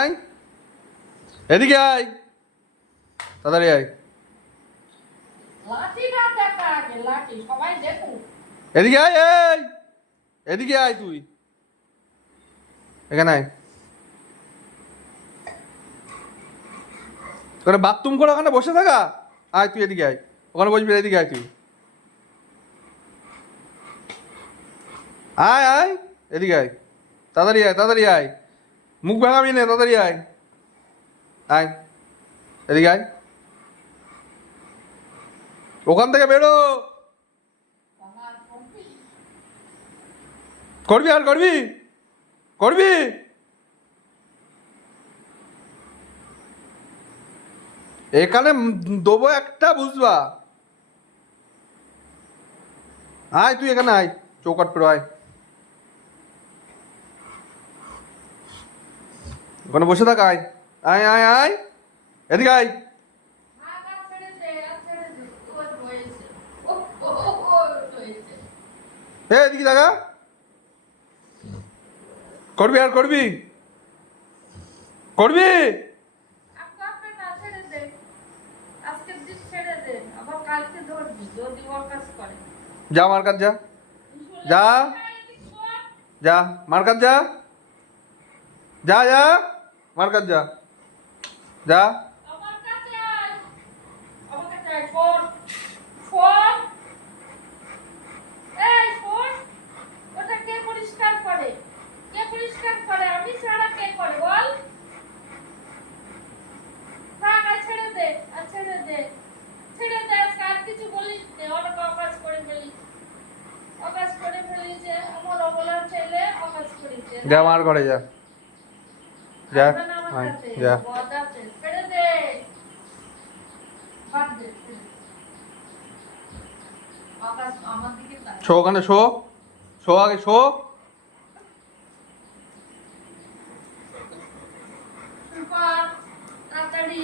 আয়, এদিকে আয়, তাড়াতাড়ি আয়। এদিকে আয়, এই এদিকে আয়, তুই এখানে আয়। ওখানে বাথরুম করে ওখানে বসে থাকা। আয় তুই এদিকে আয়, ওখানে বসবি, এদিকে আয় তুই। আয় আয়, এদিকে আয়, তাড়াতাড়ি আয়, তাড়াতাড়ি আয়। মুখ ভাঙাবি না, তাড়াতাড়ি আয়। আয়, এদিকে আয়, ওখান থেকে বেরো। করবি আর করবি, করবি। এখানে দেবো একটা, বুঝবা। আয় তুই এখানে আয়, চৌকাট পেরো আয়। ওখানে বসে থাক, আয় আয় আয় আয়, এদিকে আয়। এদিকে দেখা, করবি আর করবি, করবি। যা মার কাজ, যা যা যা, মার কাজ যা, যা যা, মার কাজ যা, যা। যা মার ঘরে যা, যা যা। শো ওখানে, শো, শো আগে, শো। তাড়াতাড়ি